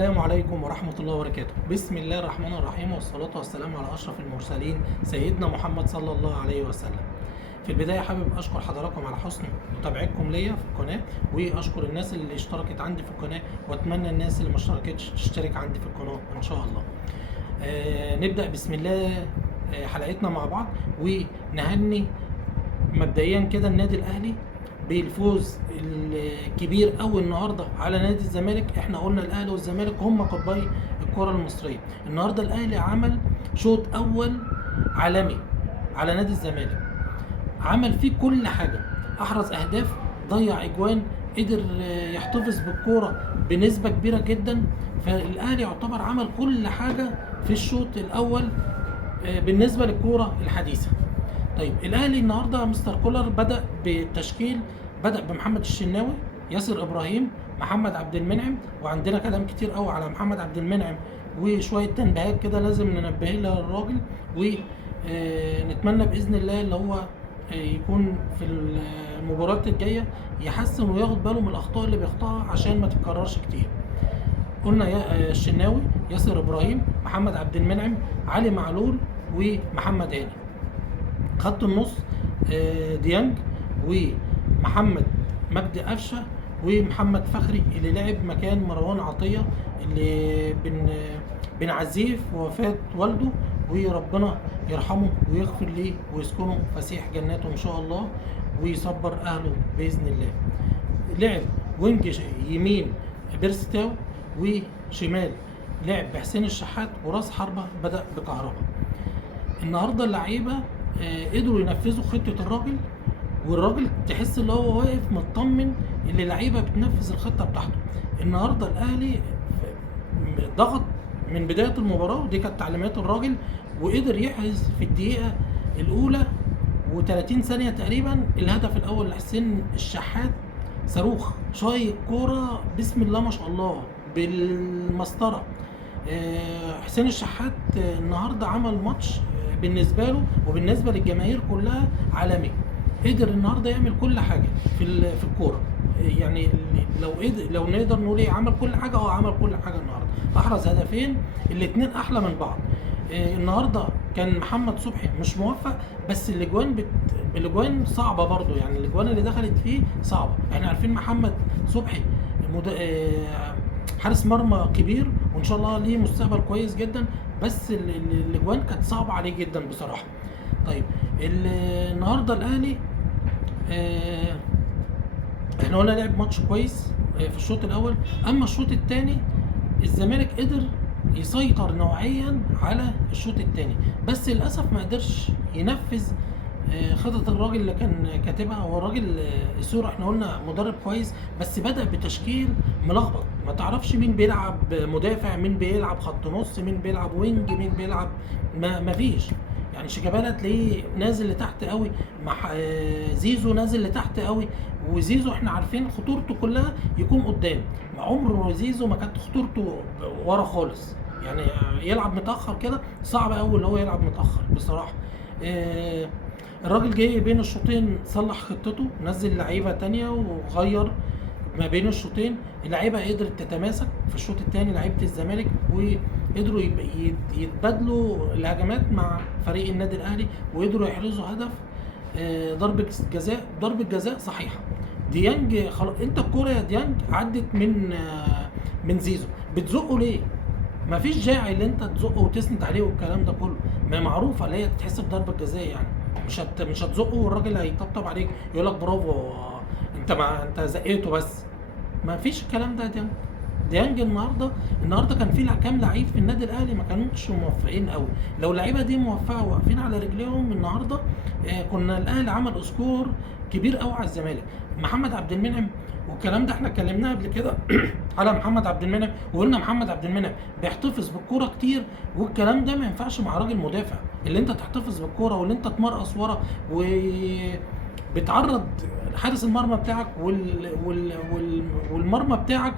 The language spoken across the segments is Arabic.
السلام عليكم ورحمة الله وبركاته. بسم الله الرحمن الرحيم، والصلاة والسلام على أشرف المرسلين سيدنا محمد صلى الله عليه وسلم. في البداية حابب أشكر حضراتكم على حسن متابعتكم ليا في القناة، وأشكر الناس اللي اشتركت عندي في القناة، وأتمنى الناس اللي ما اشتركتش تشترك عندي في القناة إن شاء الله. نبدأ بسم الله حلقتنا مع بعض، ونهني مبدئيا كده النادي الأهلي بالفوز الكبير قوي النهارده على نادي الزمالك. احنا قلنا الاهلي والزمالك هم قطبي الكره المصريه. النهارده الاهلي عمل شوط اول عالمي على نادي الزمالك، عمل فيه كل حاجه، احرز اهداف، ضيع اجوان، قدر يحتفظ بالكوره بنسبه كبيره جدا. فالاهلي يعتبر عمل كل حاجه في الشوط الاول بالنسبه للكوره الحديثه. طيب الاهلي النهارده مستر كولر بدا بالتشكيل، بدا بمحمد الشناوي، ياسر ابراهيم، محمد عبد المنعم. وعندنا كلام كتير قوي على محمد عبد المنعم وشويه تنبيهات كده لازم ننبه لها للراجل، ونتمنى باذن الله اللي هو يكون في المباريات الجايه يحسن وياخد باله من الاخطاء اللي بيخطئها عشان ما تتكررش كتير. قلنا الشناوي، ياسر ابراهيم، محمد عبد المنعم، علي معلول، ومحمد هاني. خط النص ديانج ومحمد مجدي قفشه ومحمد فخري اللي لعب مكان مروان عطيه اللي بنعزيه في وفاه والده، وربنا يرحمه ويغفر ليه ويسكنه فسيح جناته ان شاء الله ويصبر اهله باذن الله. لعب وينج يمين بيرستاو، وشمال لعب بحسين الشحات، وراس حربه بدا بكهربا. النهارده اللعيبه قدروا ينفذوا خطه الراجل، والراجل تحس ان هو واقف مطمن ان اللعيبه بتنفذ الخطه بتاعته. النهارده الاهلي ضغط من بدايه المباراه، ودي كانت تعليمات الراجل، وقدر يحرز في الدقيقه الاولى و30 ثانيه تقريبا الهدف الاول لحسين الشحات. صاروخ شايط كوره بسم الله ما شاء الله بالمسطره. حسين الشحات النهارده عمل ماتش بالنسبه له وبالنسبه للجماهير كلها عالمي. قدر النهارده يعمل كل حاجه في الكوره، يعني لو نقدر نقول ايه، عمل كل حاجه. عمل كل حاجه النهارده، احرز هدفين الاثنين احلى من بعض. النهارده كان محمد صبحي مش موفق، بس الاجوان صعبه برضو، يعني الاجوان اللي دخلت فيه صعبه. احنا عارفين محمد صبحي حارس مرمى كبير وان شاء الله ليه مستقبل كويس جدا، بس الاجوان كانت صعبه عليه جدا بصراحه. طيب النهارده الاهلي احنا قلنا لعب ماتش كويس في الشوط الاول. اما الشوط الثاني الزمالك قدر يسيطر نوعيا على الشوط الثاني، بس للاسف ما قدرش ينفذ خطط الراجل اللي كان كاتبها. هو الراجل السوري احنا قلنا مدرب كويس، بس بدأ بتشكيل ملخبط، ما تعرفش مين بيلعب مدافع، مين بيلعب خط نص، مين بيلعب وينج، مين بيلعب ما فيش. يعني شيكابالا تلاقيه نازل لتحت قوي، مع زيزو نازل لتحت قوي. وزيزو احنا عارفين خطورته كلها يكون قدام، عمره زيزو ما كانت خطورته ورا خالص. يعني يلعب متاخر كده صعب قوي اللي هو يلعب متاخر بصراحه. الراجل جاي بين الشوطين صلح خطته، نزل لعيبه تانية وغير ما بين الشوطين. اللعيبه قدرت تتماسك في الشوط الثاني، لعيبه الزمالك، وقدروا يتبادلوا الهجمات مع فريق النادي الاهلي، وقدروا يحرزوا هدف ضربه جزاء صحيحه. ديانج انت الكوره يا ديانج عدت من زيزو، بتزقه ليه؟ ما فيش داعي اللي انت تزقه وتسند عليه والكلام ده كله، ما معروفه اللي هي تتحسب ضربه جزاء. يعني مش هتزقه والراجل هيطبطب عليك يقول لك برافو انت زقيته، بس ما فيش الكلام ده. ديانج النهارده كان في كام لعيب في النادي الاهلي ما كانوش موفقين قوي. لو اللعيبه دي موفقه واقفين على رجليهم النهارده كنا الاهلي عمل سكور كبير قوي على الزمالك. محمد عبد المنعم والكلام ده احنا اتكلمناه قبل كده على محمد عبد المنعم، وقلنا محمد عبد المنعم بيحتفظ بالكوره كتير، والكلام ده ما ينفعش مع راجل مدافع. اللي انت تحتفظ بالكوره واللي انت تمرقص ورا بتعرض حارس المرمى بتاعك والمرمى بتاعك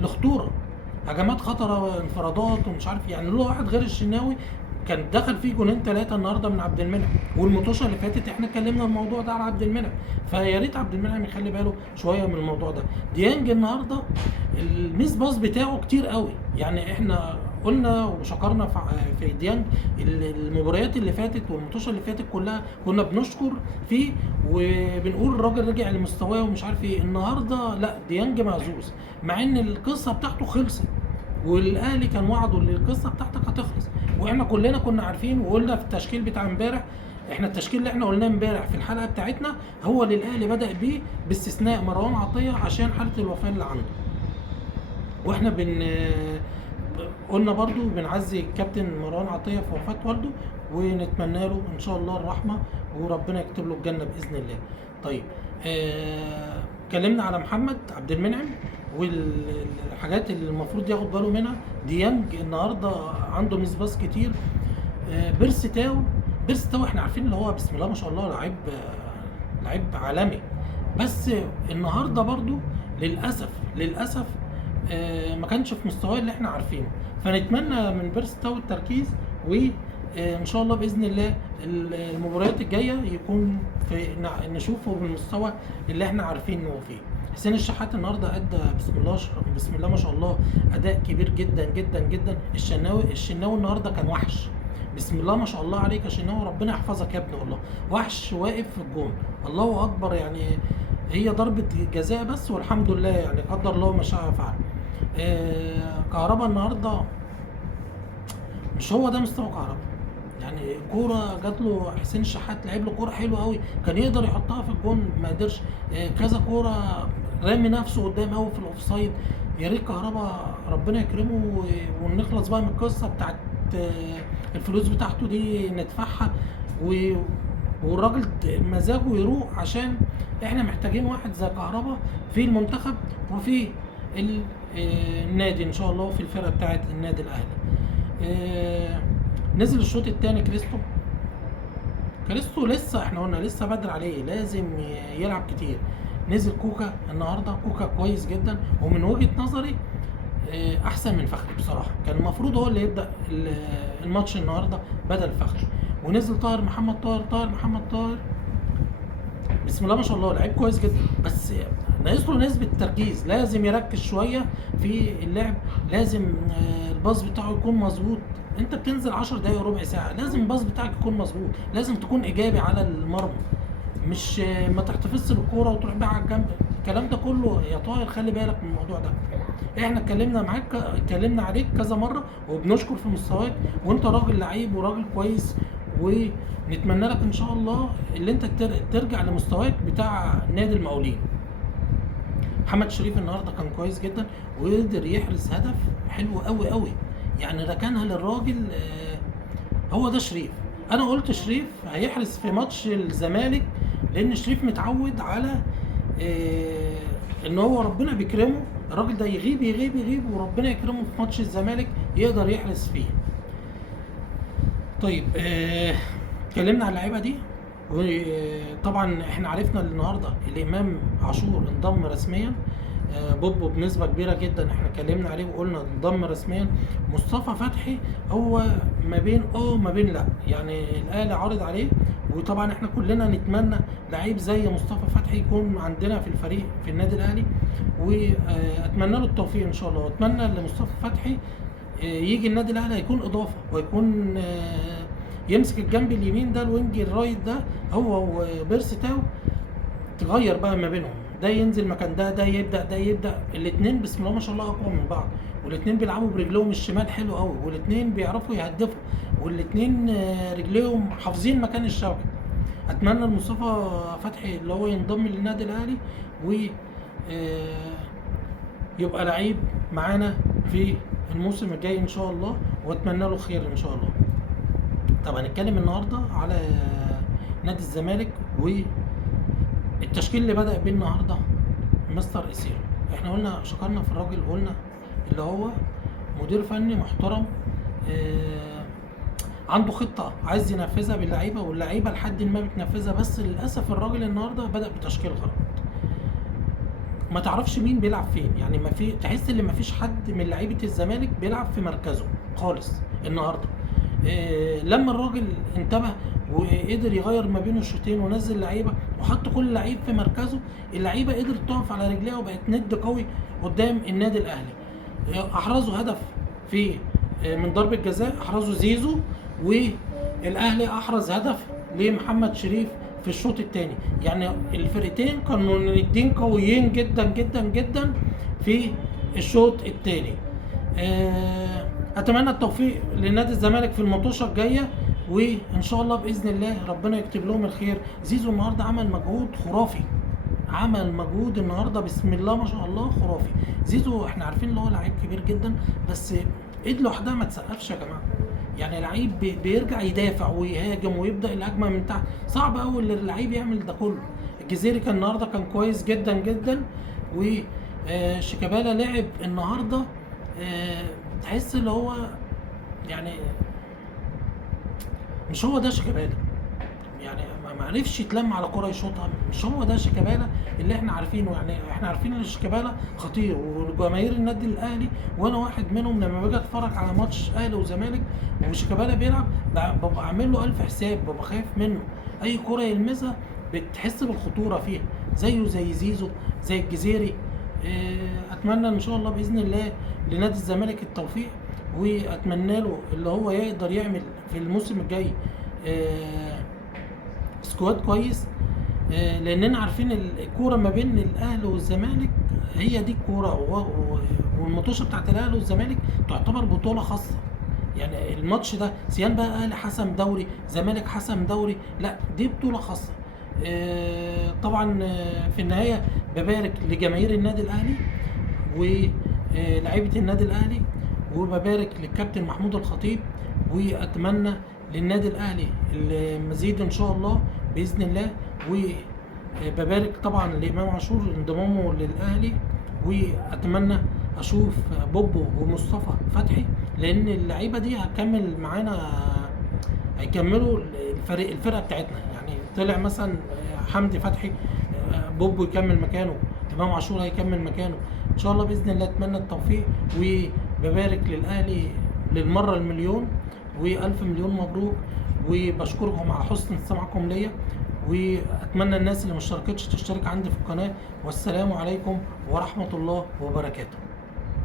لخطوره، هجمات خطره، انفرادات ومش عارف. يعني له واحد غير الشناوي كان دخل فيه جونين 3 النهارده من عبد المنعم، والمطوشه اللي فاتت احنا اتكلمنا الموضوع ده على عبد المنعم، فيا ريت عبد المنعم يخلي باله شويه من الموضوع ده. ديانج النهارده الميس باص بتاعه كتير قوي، يعني احنا قلنا وشكرنا في ديانج المباريات اللي فاتت والمطوشه اللي فاتت كلها كنا بنشكر فيه وبنقول الراجل رجع لمستواه ومش عارف ايه. النهارده لا، ديانج معزوز، مع ان القصه بتاعته خلصت والاهلي كان وعده ان القصه بتاعتك هتخلص، واحنا كلنا كنا عارفين وقلنا في التشكيل بتاع امبارح. احنا التشكيل اللي احنا قلناه امبارح في الحلقه بتاعتنا هو اللي الاهلي بدا بيه باستثناء مروان عطيه عشان حاله الوفاه اللي عنده. واحنا قلنا برضو بنعزي الكابتن مروان عطيه في وفاه والده، ونتمنى له ان شاء الله الرحمه وربنا يكتب له الجنه باذن الله. طيب اتكلمنا على محمد عبد المنعم والحاجات اللي المفروض ياخد باله منها. ديانج النهارده عنده مسباس كتير. بيرستاو احنا عارفين اللي هو بسم الله ما شاء الله لعيب عالمي، بس النهارده برضو للاسف ما كانش في مستواه اللي احنا عارفينه، فنتمنى من بيرستاو التركيز وان شاء الله باذن الله المباريات الجايه يكون نشوفه بالمستوى اللي احنا عارفينه فيه. حسين الشحات النهارده ادى بسم الله ما شاء الله اداء كبير جدا جدا جدا. الشناوي النهارده كان وحش، بسم الله ما شاء الله عليك يا شناوي، ربنا يحفظك يا ابني، والله وحش واقف في الجون، الله اكبر. يعني هي ضربه جزاء بس والحمد لله، يعني قدر الله ما شاء فعل. كهربا النهارده مش هو ده مستوى كهربا، يعني كوره جات له حسين الشحات لعب له كوره حلوه قوي كان يقدر يحطها في الجون ما قدرش. كذا كوره رامي نفسه قدام قوي في الاوفسايد. يا ريت كهربا ربنا يكرمه ونخلص بقى من القصه بتاعت الفلوس بتاعته دي ندفعها والراجل مزاجه يروح، عشان احنا محتاجين واحد زي كهربا في المنتخب وفي النادي ان شاء الله وفي الفرقه بتاعت النادي الاهلي. نزل الشوط الثاني كريستو لسه احنا قلنا لسه بدري عليه، لازم يلعب كتير. نزل كوكا النهارده، كوكا كويس جدا ومن وجهه نظري احسن من فخري بصراحه، كان المفروض هو اللي يبدا الماتش النهارده بدل فخري. ونزل طاهر محمد طاهر بسم الله ما شاء الله لعيب كويس جدا، بس ناقص له نسبه تركيز، لازم يركز شويه في اللعب، لازم الباص بتاعه يكون مظبوط. انت بتنزل 10 دقايق ربع ساعه، لازم الباص بتاعك يكون مظبوط، لازم تكون ايجابي على المرمى، مش ما تحتفظش بالكوره وتروح بيها على الجنب. الكلام ده كله يا طاهر خلي بالك من الموضوع ده. احنا اتكلمنا عليك كذا مره وبنشكر في مستواك، وانت راجل لعيب وراجل كويس، ونتمنى لك ان شاء الله اللي انت ترجع لمستواك بتاع نادي المقاولين. محمد شريف النهارده كان كويس جدا وقدر يحرز هدف حلو قوي قوي، يعني ركنها للراجل. هو ده شريف. انا قلت شريف هيحرز في ماتش الزمالك، لان شريف متعود على ان هو ربنا بيكرمه، الراجل ده يغيب وربنا يكرمه في ماتش الزمالك يقدر يحرز فيه. طيب اتكلمنا على اللعيبه دي، وطبعا احنا عرفنا النهارده الامام عاشور انضم رسميا. بوبو بنسبه كبيره جدا احنا اتكلمنا عليه وقلنا انضم رسميا. مصطفى فتحي هو ما بين لا، يعني الاهلي عارض عليه، وطبعا احنا كلنا نتمنى لعيب زي مصطفى فتحي يكون عندنا في الفريق في النادي الاهلي، واتمنى له التوفيق ان شاء الله. واتمنى لمصطفى فتحي يجي النادي الاهلي هيكون اضافه، ويكون يمسك الجنب اليمين ده الوينج الرايت ده هو وبيرستاو، تغير بقى ما بينهم، ده ينزل مكان ده يبدا الاثنين بسم الله ما شاء الله اقوى من بعض، والاثنين بيلعبوا برجلهم الشمال حلو قوي، والاثنين بيعرفوا يهدفوا، والاثنين رجليهم حافظين مكان الشبكه. اتمنى لمصطفى فتحي اللي هو ينضم للنادي الاهلي و يبقى لعيب معانا في الموسم الجاي ان شاء الله، واتمنى له خير ان شاء الله. طب هنتكلم النهارده على نادي الزمالك والتشكيل اللي بدأ بيه النهارده مستر إسيرو. احنا قلنا شكرنا في الراجل، قلنا اللي هو مدير فني محترم، عنده خطه عايز ينفذها باللعيبه، واللعيبه لحد ما بتنفذها، بس للاسف الراجل النهارده بدأ بتشكيل غلط، ما تعرفش مين بيلعب فين، يعني ما في تحس ان ما فيش حد من لعيبه الزمالك بيلعب في مركزه خالص النهارده. لما الراجل انتبه وقدر يغير ما بين الشوطين ونزل لعيبه وحط كل لعيب في مركزه، اللعيبه قدرت تقف على رجليها وبقت ند قوي قدام النادي الاهلي. احرزوا هدف في من ضربه جزاء، احرزوا زيزو، والاهلي احرز هدف لمحمد شريف في الشوط الثاني. يعني الفرقتين كانوا ندين قويين جدا جدا جدا في الشوط الثاني. اتمنى التوفيق لنادي الزمالك في المطوشه الجايه، وان شاء الله باذن الله ربنا يكتب لهم الخير. زيزو النهارده عمل مجهود خرافي، عمل مجهود النهارده بسم الله ما شاء الله خرافي. زيزو احنا عارفين ان هو لعيب كبير جدا، بس ايد لوحدها ما تسقفش يا جماعه. يعني لعيب بيرجع يدافع ويهاجم ويبدا الهجمه من تحت، صعب قوي ان اللعيب يعمل ده كله. الجزيري كان النهارده كان كويس جدا جدا، وشيكابالا لعب النهارده تحس اللي هو يعني مش هو ده شيكابالا، يعني ما عرفش يتلم على كرة يشوطها، مش هو ده شيكابالا اللي احنا عارفينه. يعني احنا عارفين ان شيكابالا خطير، وجماهير النادي الاهلي وانا واحد منهم لما باجي اتفرج على ماتش اهلي وزمالك وشيكابالا بيلعب ببقى عامل له الف حساب، ببقى خايف منه. اي كرة يلمسها بتحس بالخطورة فيها، زيه زي زيزو زي الجزيري. اتمنى ان شاء الله باذن الله لنادي الزمالك التوفيق، واتمنى له اللي هو يقدر يعمل في الموسم الجاي سكواد كويس. لاننا عارفين الكوره ما بين الاهلي والزمالك هي دي الكوره، والمطوشه بتاعت الاهلي والزمالك تعتبر بطوله خاصه. يعني الماتش ده سيان بقى اهلي حسم دوري، زمالك حسم دوري، لا دي بطوله خاصه. طبعا في النهايه ببارك لجماهير النادي الاهلي ولاعيبه النادي الاهلي، وببارك للكابتن محمود الخطيب، واتمنى للنادي الاهلي المزيد ان شاء الله باذن الله. وببارك طبعا لامام عاشور انضمامه للاهلي، واتمنى اشوف بوبو ومصطفى فتحي، لان اللعيبه دي هتكمل معانا، هيكملوا الفرقه بتاعتنا. يعني طلع مثلا حمدي فتحي، بوبو يكمل مكانه، امام عاشور هيكمل مكانه ان شاء الله باذن الله. اتمنى التوفيق، وببارك للاهلي للمره المليون، والف مليون مبروك، وبشكركم على حسن استماعكم ليا، واتمنى الناس اللي ما اشتركتش تشترك عندي في القناه. والسلام عليكم ورحمه الله وبركاته.